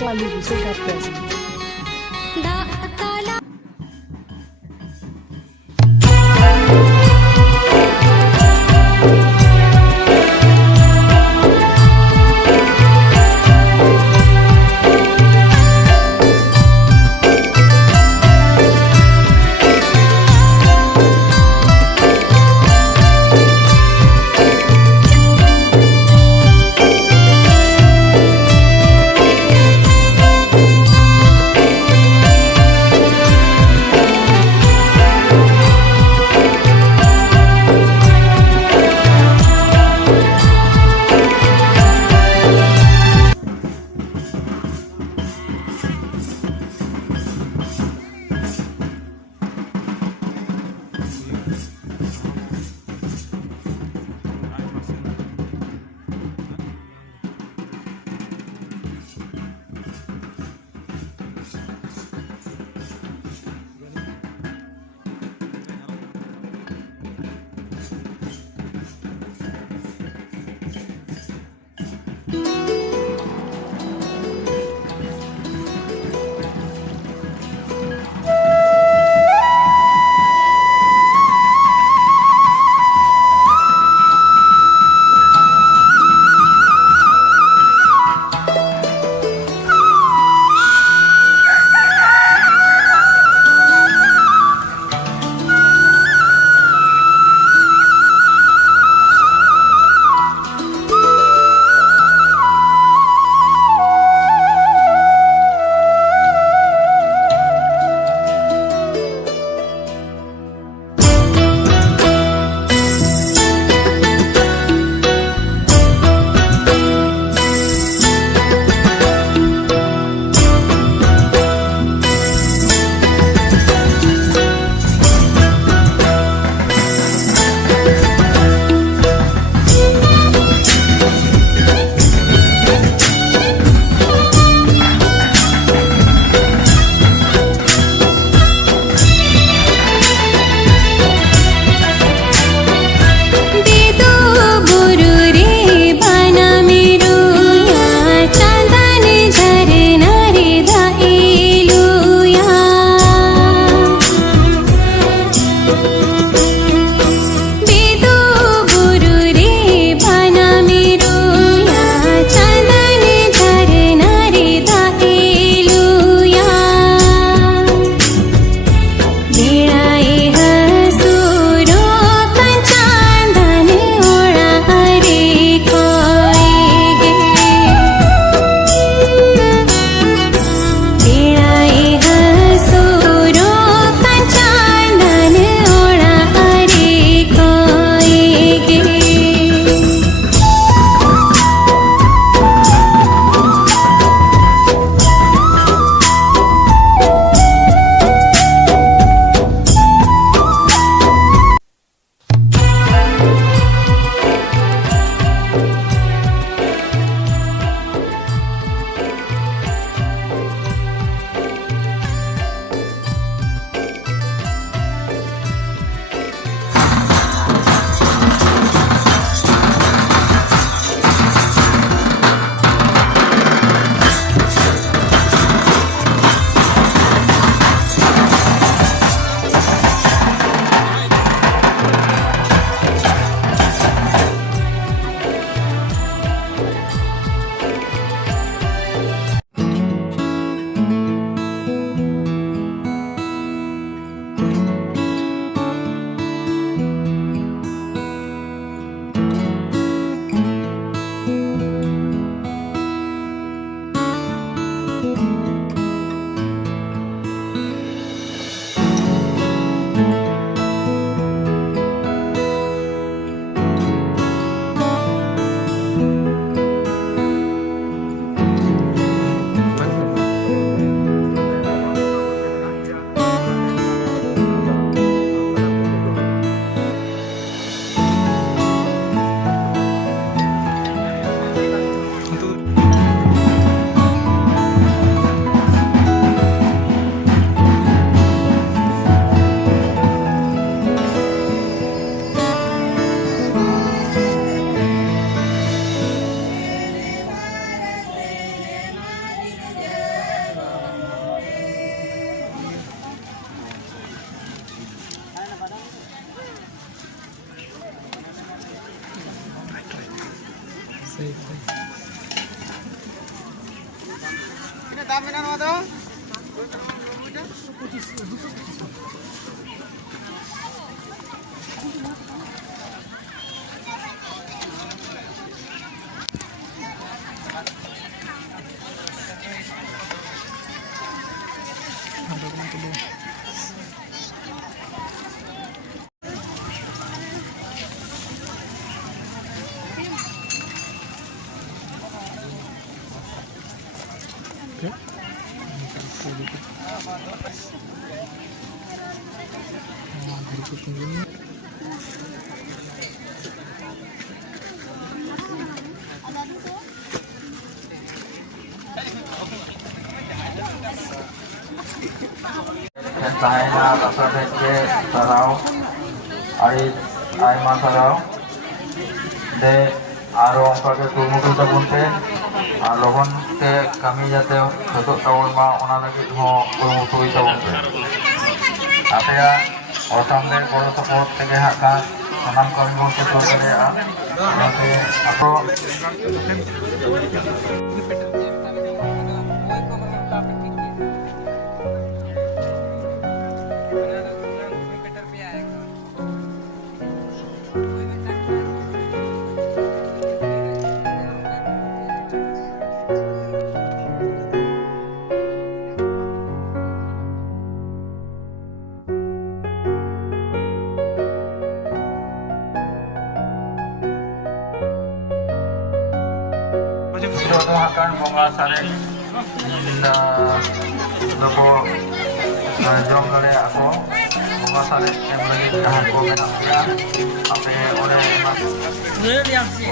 Tali music at present. Tahina Rasadeke Sarau Arit Aima Sarau De Aro Angka ke Kurmutu Tabunte Logon ke kami jate Jotok Tabun Ma Ona lagi Ho Kurmutu Tabunte Apaya Osam de Koro Support Tege Haka Sanam kami Bon Support Tege Nanti Aku akan pengasaran loko jom kali aku pengasaran yang lagi tahan ko menaknya apa oleh mas yang sih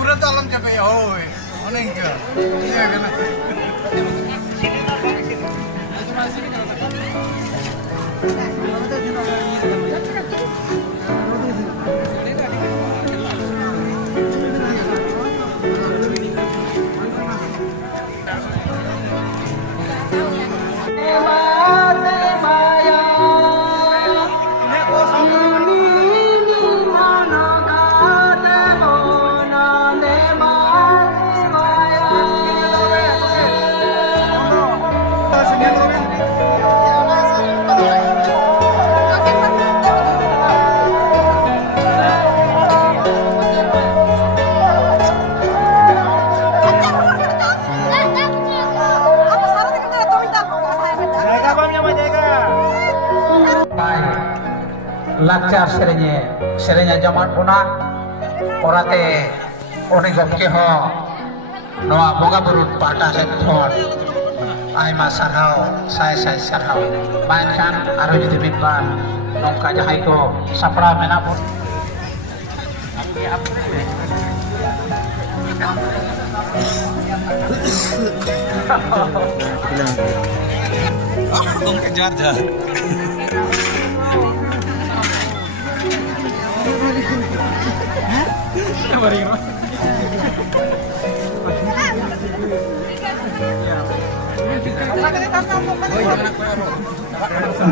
पूरा तो आलम चपे हो lakcar serenya jaman puna orate oni gomke ho noa boga burut parta sektor aima sarhau sai sarhau mainkan aro judi mimban nongka jahai ko sapra menapun Dong kejar jar.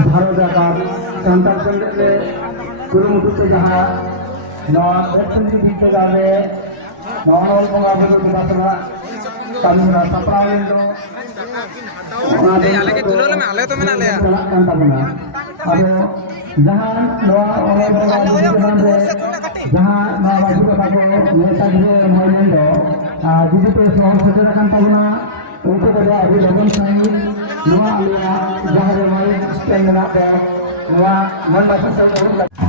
Bharat संतान संगठन ने कुरुमुटु से जहाँ non western बीते जाने non all को आप लोग बताना कानूना सप्राइन दो ये आले के तुलना में आले तो मैं आले यार अब जहाँ नॉन ऑल को जहाँ नॉन ऑल को बाकी नेता जो मौजूद हो जिसे तो स्मॉल सेक्टर का कानूना उनको बजा अभी लगन साइन नॉन आलिया जहाँ जो स्टैंड ना ᱱᱚᱣᱟ ᱢᱚᱱ ᱵᱟᱥᱟ ᱥᱟᱶ ᱫᱩᱲᱩᱵ